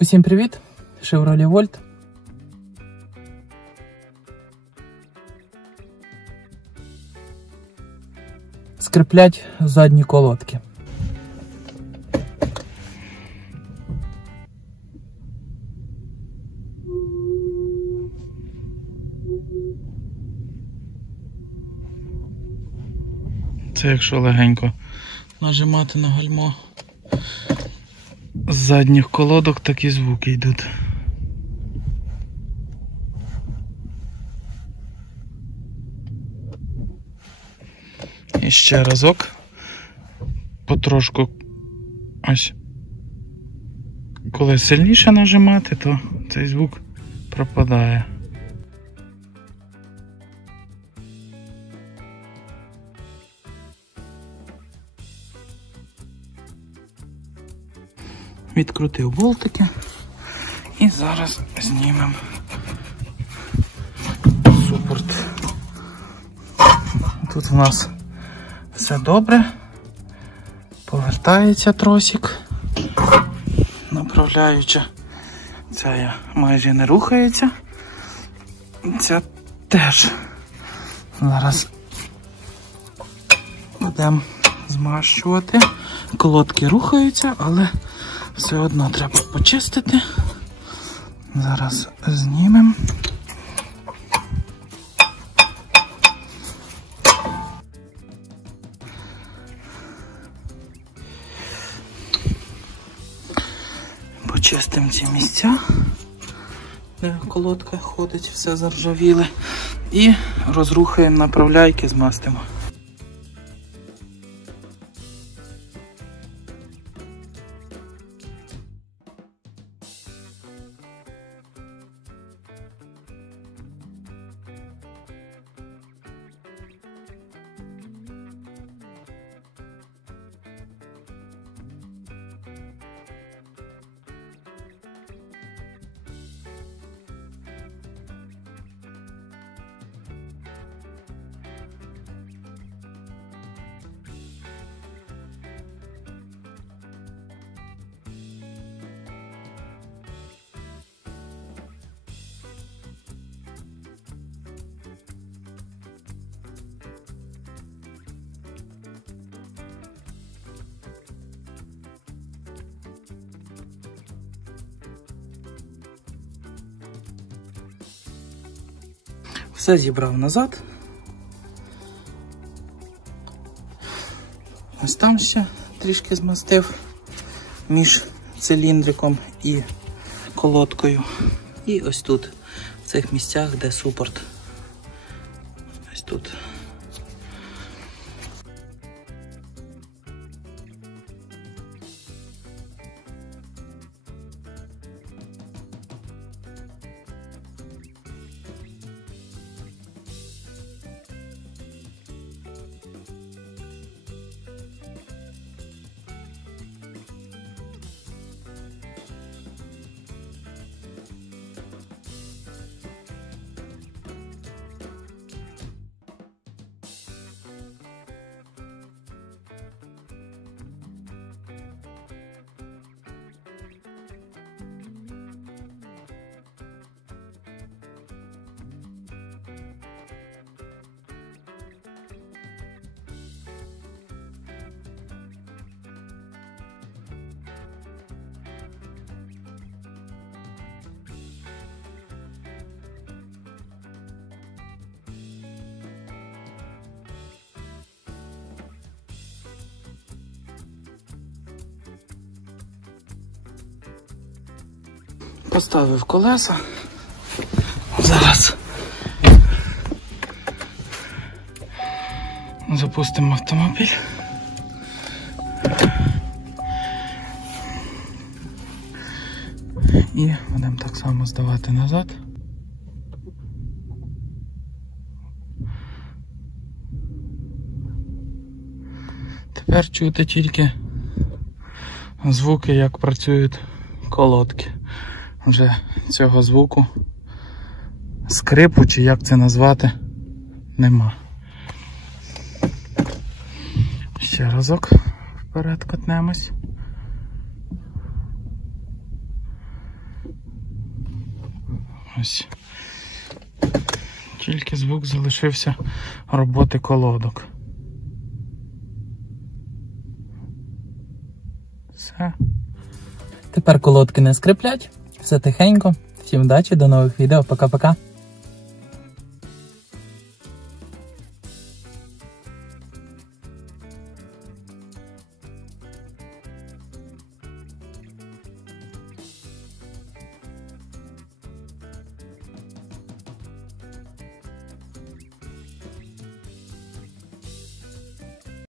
Усім привіт! Chevrolet Volt. Скріплять задні колодки. Це якщо легенько нажимати на гальмо, з задніх колодок такі звуки йдуть. І ще разок, потрошку, ось, коли сильніше нажимати, то цей звук пропадає. Відкрутив болтики і зараз знімемо супорт. Тут у нас все добре, повертається тросик, направляюча, ця майже не рухається, ця теж. Зараз будемо змащувати, колодки рухаються, але все одно треба почистити. Зараз знімемо. Почистимо ці місця, де колодка ходить, все заржавіле. І розрухаємо направляйки, змастимо. Все зібрав назад. Ось там ще трішки змастив між циліндриком і колодкою. І ось тут, в цих місцях, де супорт. Ось тут. Поставив колеса. Зараз запустимо автомобіль. І будемо так само здавати назад. Тепер чути тільки звуки, як працюють колодки. Вже цього звуку, скрипу, чи як це назвати, нема. Ще разок вперед катнемось. Ось. Тільки звук залишився роботи колодок. Все. Тепер колодки не скриплять. Все тихенько. Всім удачі, до нових відео. Пока-пока.